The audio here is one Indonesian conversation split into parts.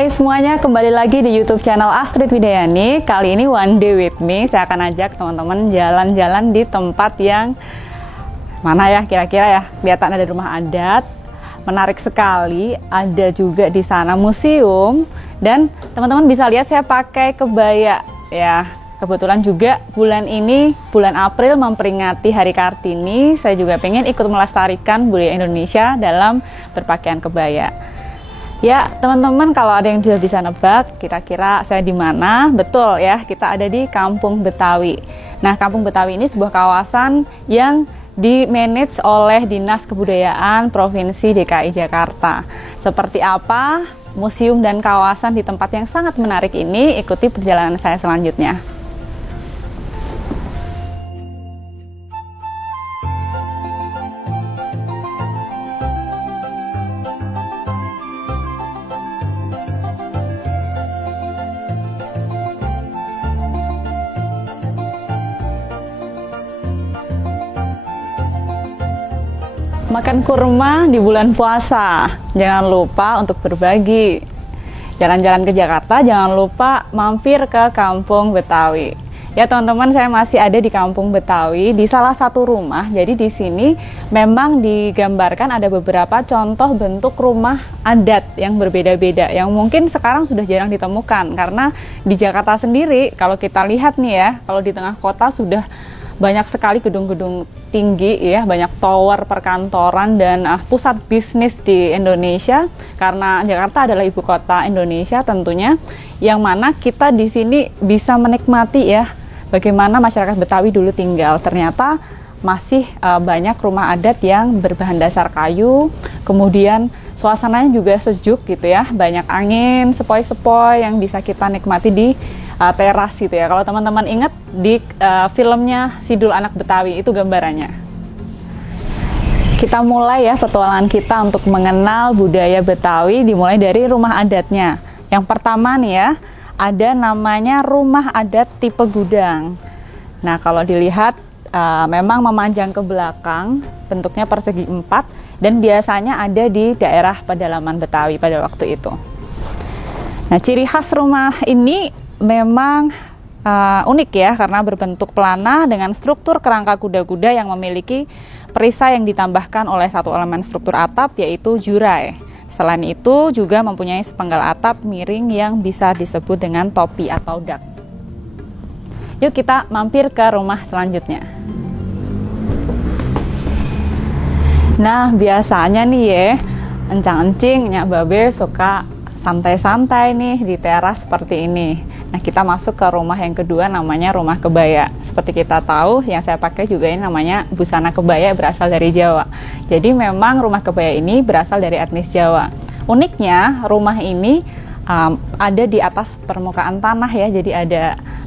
Hai semuanya, kembali lagi di YouTube channel Astrid Widayani. Kali ini One Day with Me, saya akan ajak teman-teman jalan-jalan di tempat yang mana ya kira-kira ya. Kelihatan ada rumah adat, menarik sekali. Ada juga di sana museum dan teman-teman bisa lihat saya pakai kebaya ya. Kebetulan juga bulan ini, bulan April memperingati Hari Kartini. Saya juga pengen ikut melestarikan budaya Indonesia dalam berpakaian kebaya. Ya, teman-teman, kalau ada yang sudah bisa nebak, kira-kira saya di mana? Betul ya, kita ada di Kampung Betawi. Nah, Kampung Betawi ini sebuah kawasan yang di-manage oleh Dinas Kebudayaan Provinsi DKI Jakarta. Seperti apa museum dan kawasan di tempat yang sangat menarik ini? Ikuti perjalanan saya selanjutnya. Makan kurma di bulan puasa, jangan lupa untuk berbagi. Jalan-jalan ke Jakarta, jangan lupa mampir ke Kampung Betawi. Ya teman-teman, saya masih ada di Kampung Betawi, di salah satu rumah. Jadi di sini memang digambarkan ada beberapa contoh bentuk rumah adat yang berbeda-beda, yang mungkin sekarang sudah jarang ditemukan. Karena di Jakarta sendiri, kalau kita lihat nih ya, kalau di tengah kota sudah banyak sekali gedung-gedung tinggi ya, banyak tower perkantoran dan pusat bisnis di Indonesia, karena Jakarta adalah ibu kota Indonesia tentunya, yang mana kita di sini bisa menikmati ya bagaimana masyarakat Betawi dulu tinggal. Ternyata masih banyak rumah adat yang berbahan dasar kayu, kemudian suasananya juga sejuk gitu ya, banyak angin, sepoi-sepoi yang bisa kita nikmati di teras gitu ya. Kalau teman-teman ingat di filmnya Sidul Anak Betawi, itu gambarannya. Kita mulai ya petualangan kita untuk mengenal budaya Betawi, dimulai dari rumah adatnya. Yang pertama nih ya, ada namanya rumah adat tipe gudang. Nah kalau dilihat memang memanjang ke belakang, bentuknya persegi 4, dan biasanya ada di daerah pedalaman Betawi pada waktu itu. Nah ciri khas rumah ini memang unik ya, karena berbentuk pelana dengan struktur kerangka kuda-kuda yang memiliki perisai yang ditambahkan oleh satu elemen struktur atap, yaitu jurai. Selain itu juga mempunyai sepenggal atap miring yang bisa disebut dengan topi atau dak. Yuk kita mampir ke rumah selanjutnya. Nah biasanya nih ya, encang-encing Nyak Babe suka santai-santai nih di teras seperti ini. Nah kita masuk ke rumah yang kedua, namanya rumah kebaya. Seperti kita tahu, yang saya pakai juga ini namanya busana kebaya, berasal dari Jawa. Jadi memang rumah kebaya ini berasal dari etnis Jawa. Uniknya rumah ini ada di atas permukaan tanah ya, jadi ada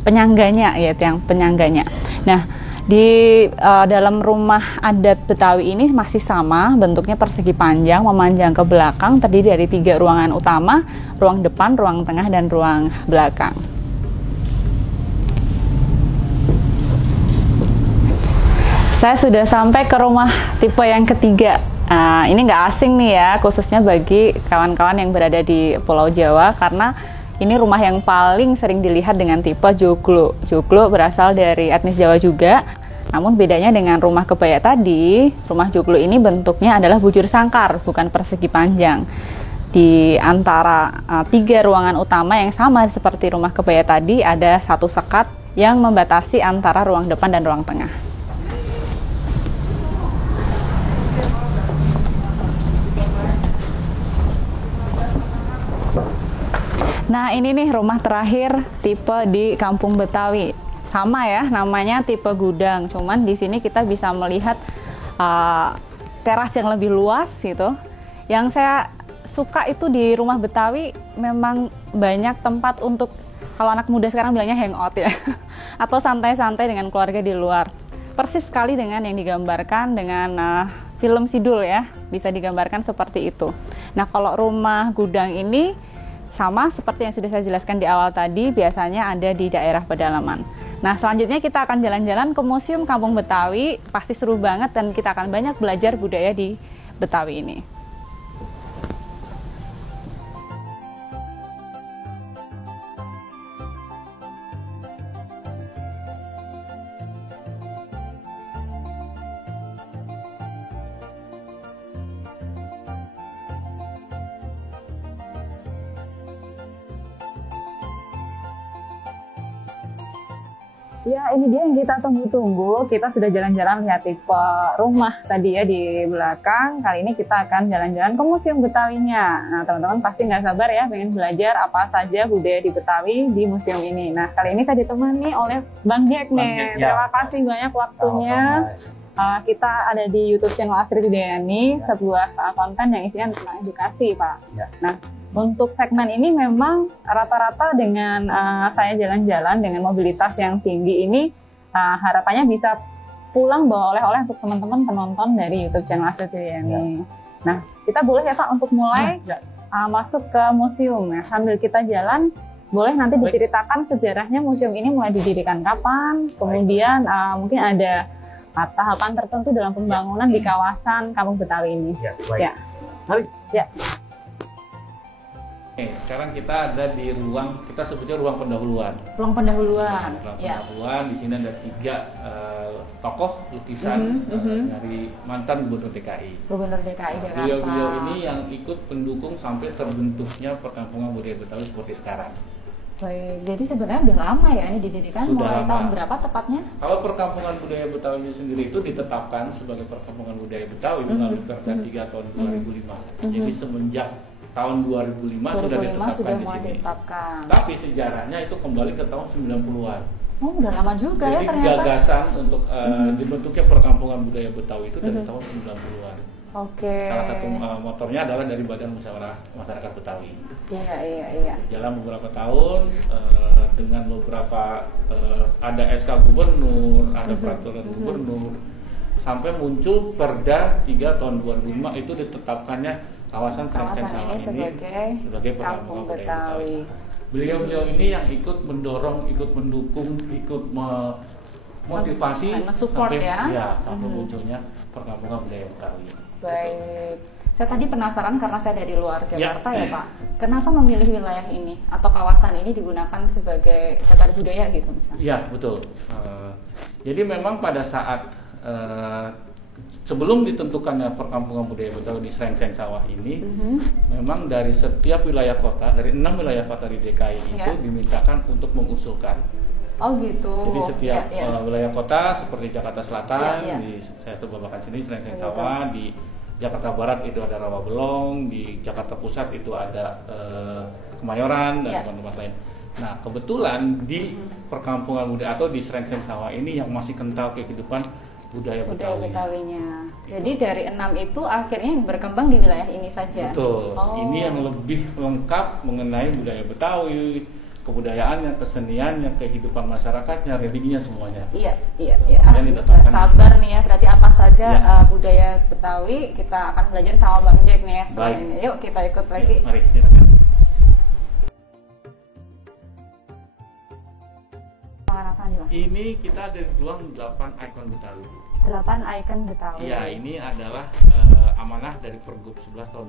penyangganya ya, yang penyangganya. Nah di dalam rumah adat Betawi ini masih sama, bentuknya persegi panjang, memanjang ke belakang, terdiri dari 3 ruangan utama, ruang depan, ruang tengah, dan ruang belakang. Saya sudah sampai ke rumah tipe yang ketiga. Ini nggak asing nih ya, khususnya bagi kawan-kawan yang berada di Pulau Jawa, karena ini rumah yang paling sering dilihat dengan tipe joglo. Joglo berasal dari etnis Jawa juga, namun bedanya dengan rumah kebaya tadi, rumah joglo ini bentuknya adalah bujur sangkar, bukan persegi panjang. Di antara 3 ruangan utama yang sama seperti rumah kebaya tadi, ada satu sekat yang membatasi antara ruang depan dan ruang tengah. Nah ini nih rumah terakhir tipe di Kampung Betawi. Sama ya, namanya tipe gudang. Cuman di sini kita bisa melihat teras yang lebih luas gitu. Yang saya suka itu di rumah Betawi memang banyak tempat untuk, kalau anak muda sekarang bilangnya hangout ya, atau santai-santai dengan keluarga di luar. Persis sekali dengan yang digambarkan dengan film Sidul ya, bisa digambarkan seperti itu. Nah kalau rumah gudang ini sama seperti yang sudah saya jelaskan di awal tadi, biasanya ada di daerah pedalaman. Nah selanjutnya kita akan jalan-jalan ke Museum Kampung Betawi, pasti seru banget dan kita akan banyak belajar budaya di Betawi ini. Ya, ini dia yang kita tunggu-tunggu. Kita sudah jalan-jalan lihat tipe rumah tadi ya di belakang. Kali ini kita akan jalan-jalan ke Museum Betawinya. Nah, teman-teman pasti nggak sabar ya pengen belajar apa saja budaya di Betawi di museum ini. Nah, kali ini saya ditemani oleh Bang Jack nih. Terima kasih banyak waktunya. Kita ada di YouTube channel Astrid Widayani, sebuah konten yang isinya tentang edukasi, Pak. Ya. Nah, untuk segmen ini memang rata-rata dengan saya jalan-jalan dengan mobilitas yang tinggi ini, harapannya bisa pulang bawa oleh-oleh untuk teman-teman penonton dari YouTube channel Astrid Widayani. Ya. Nah, kita boleh ya Pak untuk mulai masuk ke museum ya. Sambil kita jalan, boleh nanti diceritakan sejarahnya museum ini mulai didirikan kapan, kemudian mungkin ada tahapan tertentu dalam pembangunan di kawasan Kampung Betawi ini. Ya, baik. Ya. Mari. Ya. Oke, sekarang kita ada di ruang, kita sebutnya ruang pendahuluan. Ruang pendahuluan. Ruang Ya. pendahuluan, di sini ada 3 tokoh lukisan dari mantan Gubernur DKI. Gubernur DKI Jakarta. Beliau-beliau ini yang ikut pendukung sampai terbentuknya perkampungan budaya Betawi seperti sekarang. Baik, jadi sebenarnya udah lama ya ini didirikan, Sudah mulai lama. tahun berapa tepatnya? Kalau perkampungan budaya Betawi ini sendiri itu ditetapkan sebagai perkampungan budaya Betawi melalui Perda 3 tahun 2005. Jadi semenjak tahun 2005 sudah ditetapkan di mulai sini. ditetapkan. Tapi sejarahnya itu kembali ke tahun 90-an. Oh, udah lama juga ya Jadi ternyata. gagasan untuk dibentuknya perkampungan budaya Betawi itu dari tahun 90-an. Oke. Salah satu motornya adalah dari Badan Musyawarah Masyarakat Betawi. Iya. Jalan beberapa tahun dengan beberapa ada SK Gubernur, ada peraturan Gubernur, sampai muncul Perda 3 tahun 2005 itu ditetapkannya kawasan Srengsen Sawah ini sebagai perkampungan budaya Betawi. Beliau-beliau ini yang ikut mendorong, ikut mendukung, ikut memotivasi sampai munculnya perkampungan budaya Betawi. Baik. Saya tadi penasaran karena saya dari luar Jakarta ya Pak. Kenapa memilih wilayah ini atau kawasan ini digunakan sebagai cagar budaya gitu misalnya? Iya, betul. Jadi memang pada saat sebelum ditentukannya perkampungan budaya Betawi di Srengsen Sawah ini, memang dari setiap wilayah kota, dari 6 wilayah kota di DKI itu dimintakan untuk mengusulkan. Oh gitu. Jadi setiap wilayah kota seperti Jakarta Selatan, di saya babakan sini Srengsen Sawah, di Jakarta Barat itu ada Rawabelong, di Jakarta Pusat itu ada Kemayoran dan tempat-tempat lain. Nah, kebetulan di perkampungan budaya atau di Srengsen Sawah ini yang masih kental kehidupan budaya Betawinya. Jadi dari 6 itu akhirnya berkembang di wilayah ini saja. Betul. Ini yang lebih lengkap mengenai budaya Betawi, kebudayaannya, keseniannya, kehidupan masyarakatnya, religinya semuanya. Iya. Sabar nih ya, berarti apa saja budaya Betawi kita akan belajar sama Bang Jack nih ya. Ini. Yuk kita ikut lagi. Mari, silakan. Ini kita ada di ruang 8 ikon Betawi. 8 ikon Betawi. Iya, ini adalah amanah dari Pergub 11 tahun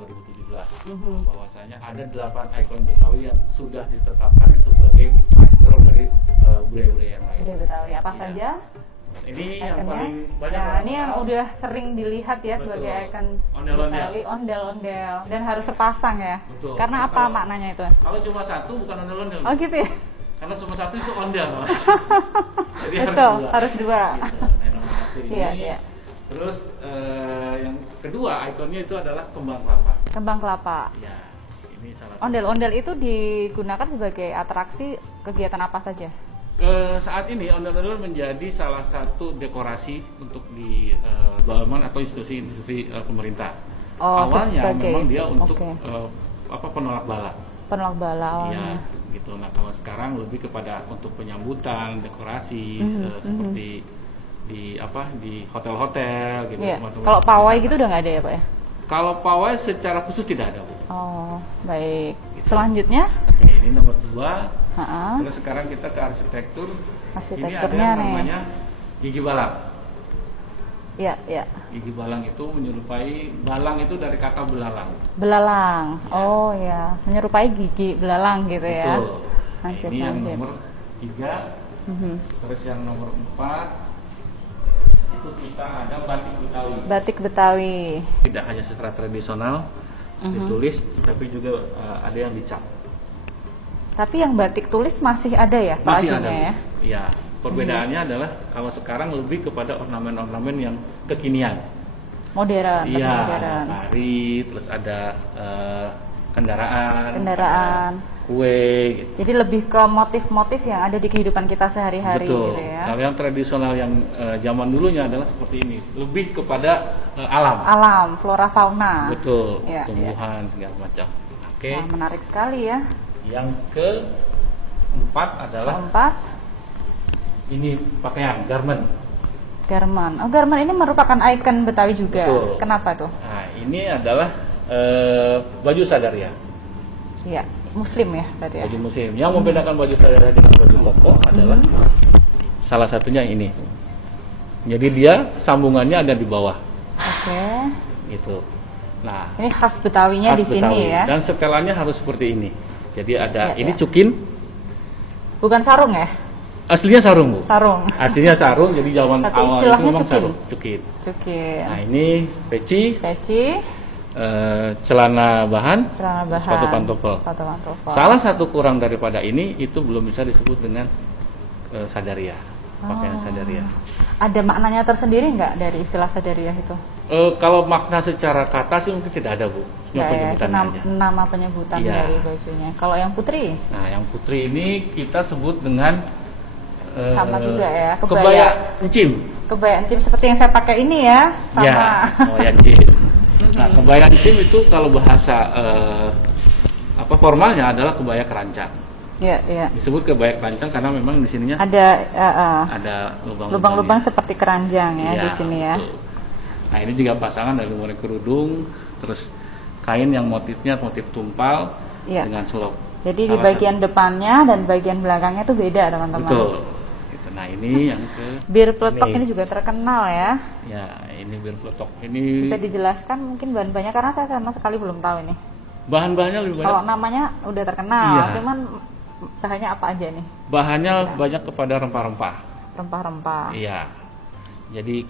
2017. Bahwasanya ada 8 ikon Betawi yang sudah ditetapkan sebagai maestro dari budaya-budaya yang lain. Budaya Betawi apa saja? Ini yang paling banyak. Nah, ini yang udah sering dilihat ya. Betul. Sebagai ikon Betawi, ondel-ondel dan harus sepasang ya. Betul. Karena apa maknanya itu? Kalau cuma satu bukan ondel-ondel. Oh gitu ya. Karena cuma satu itu ondel. Jadi harus dua. Gitu. Iya. Terus yang kedua ikonnya itu adalah kembang kelapa. Kembang kelapa. Iya. Ini salah. Ondel-ondel itu digunakan sebagai atraksi kegiatan apa saja? Saat ini ondel-ondel menjadi salah satu dekorasi untuk di BUMN atau institusi pemerintah. Awalnya memang dia untuk penolak bala. Penolak bala. Iya, gitu. Nah, kalau sekarang lebih kepada untuk penyambutan, dekorasi seperti di hotel-hotel gitu. Yeah. Kalau pawai gitu udah nggak ada ya Pak ya? Kalau pawai secara khusus tidak ada. Oh, baik. Gitu. Selanjutnya? Oke, ini nomor 2. Terus sekarang kita ke arsitektur. Ini ada yang namanya gigi balang. Iya. Gigi balang itu menyerupai balang itu dari kata belalang. Belalang. Ya. Oh ya, menyerupai gigi belalang gitu. Betul. Ya. Nah, ini yang nomor 3. Terus yang nomor 4 itu kita ada batik Betawi. Batik Betawi. Tidak hanya secara tradisional ditulis, tapi juga ada yang dicap. Tapi yang batik tulis masih ada ya Pak Ajinya ya? Iya. Perbedaannya adalah kalau sekarang lebih kepada ornamen-ornamen yang kekinian. Modern, Iya, modern. ada tari, terus ada kendaraan, Kendaraan. ada kue gitu. Jadi lebih ke motif-motif yang ada di kehidupan kita sehari-hari Betul. gitu ya. Kalau yang tradisional yang zaman dulunya adalah seperti ini, lebih kepada alam. Alam, flora fauna. Betul, Ya, tumbuhan segala macam. Oke. Wah, menarik sekali ya. Yang keempat adalah Keempat, ini pakaian garment. garment. Oh, garment ini merupakan ikon Betawi juga. Betul. Kenapa tuh? Nah, ini adalah baju sadaria. Iya, muslim ya berarti ya. Baju muslim. Yang membedakan baju sadaria dengan baju koko adalah salah satunya ini. Jadi dia sambungannya ada di bawah, Oke. gitu. Nah, Ini khas Betawinya khas di sini Betawi. ya. Dan setelannya harus seperti ini. Jadi ada Ya, ini ya. cukin, Bukan sarung ya? aslinya sarung, Bu. Sarung. Aslinya sarung, jadi zaman Tapi awal itu istilahnya memang cukin. sarung, cukin. Cukin. Nah, ini peci, Peci, celana bahan, celana bahan, sepatu pantofel. Sepatu pantofel. Salah satu kurang daripada ini itu belum bisa disebut dengan sadaria, pakaian sadaria. Ada maknanya tersendiri nggak dari istilah sadariah itu? Kalau makna secara kata sih mungkin tidak ada, Bu. Cuma Nggak ya, itu penyebutannya aja. nama penyebutan Iya. dari bajunya. Kalau yang putri, Nah, yang putri ini kita sebut dengan sama juga ya, kebaya encim. kebaya encim seperti yang saya pakai ini ya, sama. Ya, kebaya encim. Nah, kebaya encim itu kalau bahasa formalnya adalah kebaya kerancang. Iya, iya. Disebut kebaya kerancang karena memang di sininya Ada ada lubang-lubang seperti keranjang ya Iya, di sini ya. betul. Nah, ini juga pasangan dari mulai kerudung, terus kain yang motifnya motif tumpal Iya. dengan selop. Jadi di Salah bagian depannya dan bagian belakangnya itu beda teman-teman. Betul. Gitu. Nah, ini yang ke Bir peletok ini juga terkenal ya. ya, ini bir peletok. Ini Bisa dijelaskan mungkin bahan-bahannya karena saya sama sekali belum tahu ini. bahan-bahannya lebih banyak. Kalau namanya udah terkenal, Iya. cuman bahannya apa aja nih? Bahannya Iya. banyak kepada rempah-rempah. Rempah-rempah. Iya. Jadi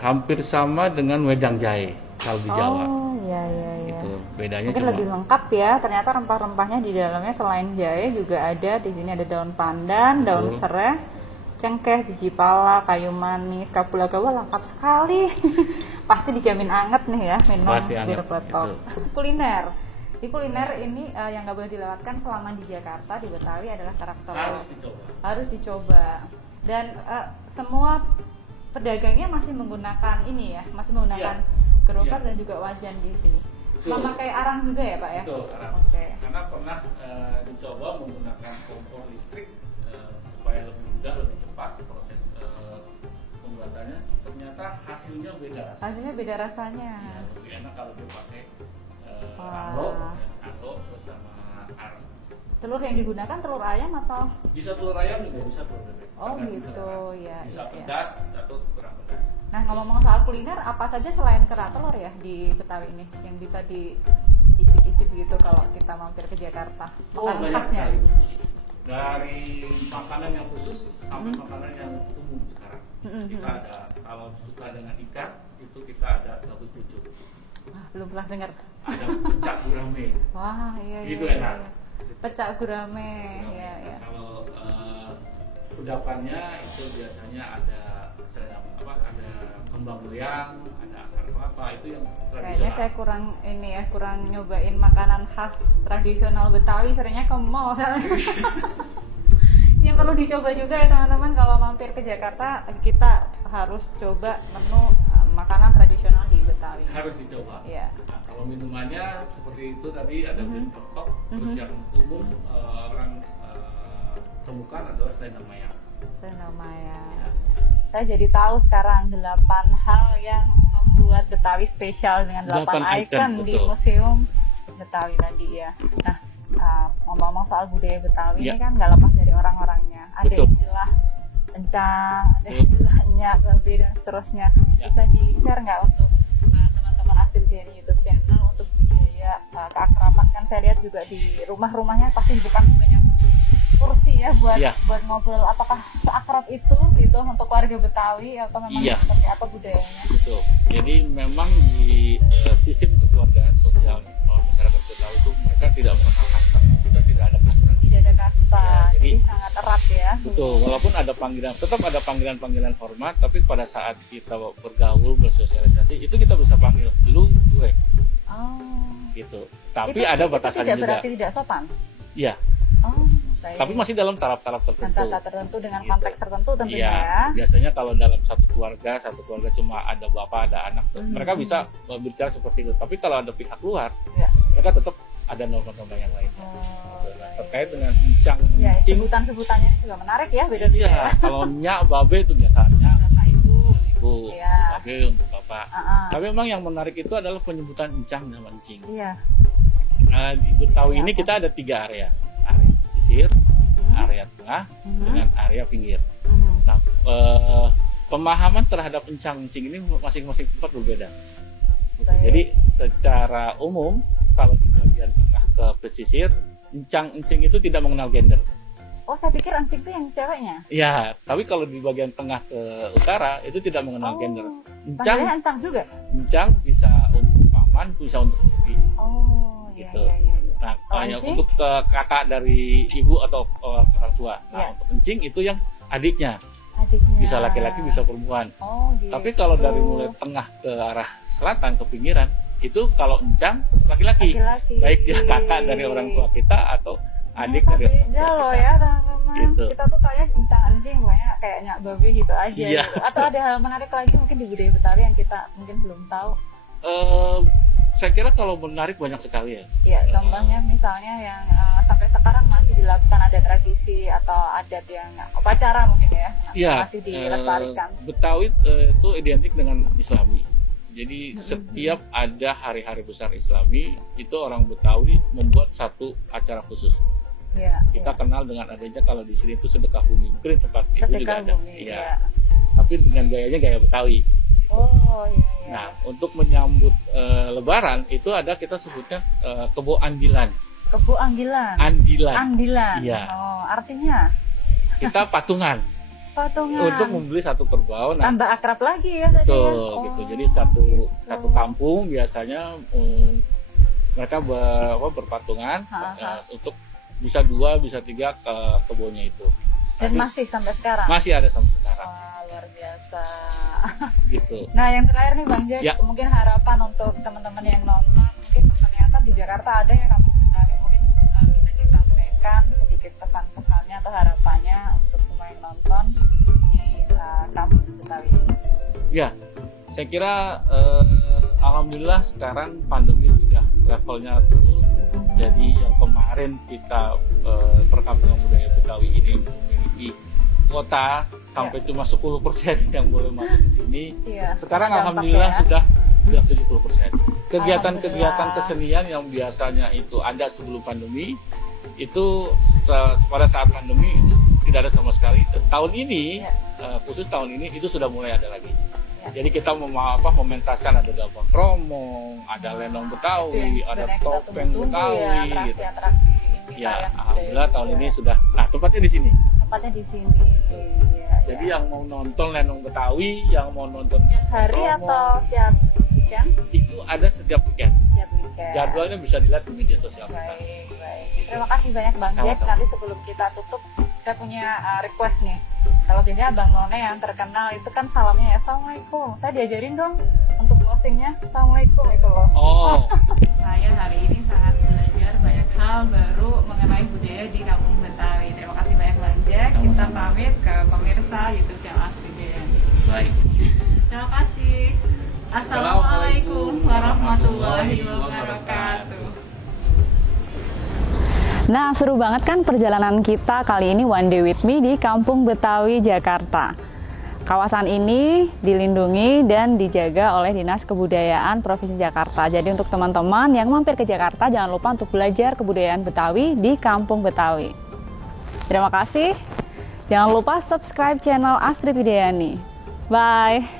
hampir sama dengan wedang jahe kalau di Jawa. Oh, iya iya iya. Itu bedanya Mungkin cuma lebih lengkap ya. Ternyata rempah-rempahnya di dalamnya selain jahe juga ada di sini ada daun pandan, daun Betul. serai, cengkeh, biji pala, kayu manis, kapula gawa lengkap sekali. Pasti dijamin anget nih ya minum Pasti anget, bir peletok. itu. Kuliner. Di kuliner ini yang nggak boleh dilewatkan selama di Jakarta, di Betawi adalah karakter harus dicoba. harus dicoba. Dan semua pedagangnya masih menggunakan ini ya, masih menggunakan Iya. gerobak Iya. dan juga wajan di sini. Betul. Memakai arang juga ya Pak ya? Betul, arang. Oke. Karena pernah dicoba menggunakan kompor listrik supaya lebih mudah, lebih cepat proses pembuatannya. Ternyata hasilnya beda rasanya. Hasilnya beda rasanya. Ya, lebih enak kalau dipakai Wah. anglo terus sama arang. Telur yang digunakan telur ayam atau? Bisa telur ayam juga bisa telur bebek. Oh, Karena gitu, bisa, ya, Bisa ya, ya. pedas atau kurang pedas. Nah ngomong-ngomong soal kuliner, apa saja selain kerak telur ya di Betawi ini yang bisa diicip-icip gitu kalau kita mampir ke Jakarta? Makanan banyak khasnya. sekali. Dari makanan yang khusus sampai makanan yang umum sekarang. Kita ada, kalau suka dengan ikan, itu kita ada gabus pucuk. Wah, belum pernah dengar. Ada pecak gurame. Wah, iya iya. Itu iya, enak. iya. Pecak gurame, ya ya. Kalau kudapannya itu biasanya ada ada kembang goyang, ada akar kelapa, itu yang Kayaknya tradisional. saya kurang nyobain makanan khas tradisional Betawi, seringnya ke mall. Yang perlu dicoba juga ya teman-teman kalau mampir ke Jakarta, kita harus coba menu makanan tradisional di Betawi. Harus dicoba. Iya. Nah, kalau minumannya seperti itu tadi ada bir peletok, terus yang umum orang temukan adalah selendang mayang. Selendang mayang. Saya jadi tahu sekarang 8 hal yang membuat Betawi spesial dengan 8 8 ikon ikon, di betul. Museum Betawi tadi ya. Nah, ngomong-ngomong soal budaya Betawi Ya. ini kan nggak lepas dari orang-orangnya. Ada Betul. istilah kencang, ada istilah nyak, babe, dan seterusnya. Ya. Bisa di-share nggak untuk teman-teman asli dari YouTube channel untuk budaya keakraban? Kan saya lihat juga di rumah-rumahnya pasti bukan banyak kursi ya buat Iya. buat ngobrol. Apakah seakrab itu untuk warga Betawi atau memang Iya. seperti apa budayanya? Betul. Jadi memang di sistem kekeluargaan sosial masyarakat Betawi itu mereka tidak mengenal kasta. Kita tidak ada kasta. Tidak ada kasta. Ya, Jadi sangat erat ya. betul, walaupun ada panggilan, tetap ada panggilan-panggilan hormat, tapi pada saat kita bergaul, bersosialisasi, itu kita bisa panggil lu, gue, Oh. gitu. Tapi ada batasannya tidak juga. berarti tidak sopan. Iya. Oh, baik. Tapi masih dalam taraf-taraf tertentu. Taraf tertentu dengan Gitu. konteks tertentu tentunya Iya. ya. Biasanya kalau dalam satu keluarga cuma ada bapak, ada anak, mereka bisa berbicara seperti itu. Tapi kalau ada pihak luar, Ya. mereka tetap ada norma-norma yang lainnya. Oh, Gitu. baik. Terkait dengan encang, Ya, encing, sebutan-sebutannya juga menarik ya, beda-beda iya. ya. Kalau nyak, babe itu biasanya Bapak Ibu. ibu, Iya. babe untuk bapak. Tapi memang yang menarik itu adalah penyebutan encang dan encing. Iya. Di Betawi ini kita ada 3 area pesisir, area tengah, dengan area pinggir. Nah, pemahaman terhadap encang-encing ini masing-masing tempat berbeda. Gitu. Baik. Jadi secara umum kalau di bagian tengah ke pesisir, encang-encing itu tidak mengenal gender. Oh, saya pikir encing itu yang ceweknya. Ya, tapi kalau di bagian tengah ke utara itu tidak mengenal gender. Panggilnya Encang, encang juga. encang bisa untuk paman, bisa untuk bibi. Oh, iya, Gitu. iya, iya. Nah, Kalau hanya encing? untuk kakak dari ibu atau orang tua. Nah, Iya. untuk encing itu yang adiknya. Adiknya. Bisa laki-laki, bisa perempuan. Oh, gitu. Tapi kalau dari mulai tengah ke arah selatan, ke pinggiran, itu kalau encang untuk laki-laki. Laki-laki. Baik dia kakak dari orang tua kita atau adik dari orang beda tua loh kita. ya teman-teman. Gitu. Kita tuh taunya encang-encing banyak kayak nyak babe gitu aja. Iya. Gitu. Atau ada hal menarik lagi mungkin di budaya Betawi yang kita mungkin belum tahu. Saya kira kalau menarik banyak sekali ya. Ya, contohnya misalnya yang sampai sekarang masih dilakukan ada tradisi atau adat yang upacara mungkin ya, Iya. masih dilestarikan. Betawi itu identik dengan Islami. Jadi setiap ada hari-hari besar Islami, itu orang Betawi membuat satu acara khusus. Iya. Kita kenal dengan adanya kalau di sini itu sedekah bumi. Mungkin tempat ibu juga Sedekah ada. bumi. Iya. Iya. Tapi dengan gayanya gaya Betawi. Oh, iya, iya. Nah, untuk menyambut Lebaran itu ada kita sebutnya kebo andilan. Kebo anggilan. Andilan. Andilan. Iya. Oh, artinya Kita patungan patungan. untuk membeli satu kerbau. Nah, Tambah akrab lagi ya tadi. betul ya? gitu. Oh, Jadi satu gitu. kampung biasanya mereka berpatungan untuk bisa 2, bisa 3 ke kebunnya itu. Dan Tapi masih sampai sekarang. masih ada sampai sekarang. Wah, luar biasa. Gitu. Nah, yang terakhir nih Bang Jack, Ya. mungkin harapan untuk teman-teman yang nonton, mungkin ternyata di Jakarta ada ya kampung Betawi, mungkin bisa disampaikan sedikit pesan-pesannya atau harapannya untuk semua yang nonton di kampung Betawi ini. Ya, saya kira alhamdulillah sekarang pandemi sudah levelnya turun. Jadi yang kemarin kita perkampungan budaya Betawi ini memiliki kuota sampai cuma 10% yang boleh masuk ke sini. Iya, Sekarang dampak alhamdulillah ya. sudah 70%. Kegiatan-kegiatan Alhamdulillah. kesenian yang biasanya itu ada sebelum pandemi, itu pada saat pandemi itu tidak ada sama sekali. Tahun ini, khusus tahun ini itu sudah mulai ada lagi. Ya. Jadi kita mementaskan ada gabon kromong, ada lenong Betawi, Itu yang ada sebenarnya kita topeng tunggu-tunggu Betawi, ya, gitu. atraksi-atraksi ini Ya, kalian alhamdulillah budaya tahun juga. ini sudah. Nah, tempatnya di sini. Tempatnya di sini. Iya, Jadi iya. yang mau nonton lenong Betawi, yang mau nonton hari kromong, atau setiap weekend? itu ada setiap weekend. Setiap weekend. Jadwalnya bisa dilihat di media sosial kita. Baik, baik. Terima kasih banyak Bang Jack. Sama-sama. Nanti sebelum kita tutup, saya punya request nih. Kalau biasanya Bang None yang terkenal itu kan salamnya ya, Assalamualaikum. Saya diajarin dong untuk closingnya, Assalamualaikum itu loh. Oh, Saya hari ini sangat belajar banyak hal baru mengenai budaya di Kampung Betawi. Terima kasih banyak Bang Jack. Kita pamit ke pemirsa YouTube channel Astrid Widiani. baik. Terima kasih. Assalamualaikum warahmatullahi wabarakatuh. Nah, seru banget kan perjalanan kita kali ini One Day With Me di Kampung Betawi, Jakarta. Kawasan ini dilindungi dan dijaga oleh Dinas Kebudayaan Provinsi Jakarta. Jadi untuk teman-teman yang mampir ke Jakarta, jangan lupa untuk belajar kebudayaan Betawi di Kampung Betawi. Terima kasih. Jangan lupa subscribe channel Astrid Widiani. Bye.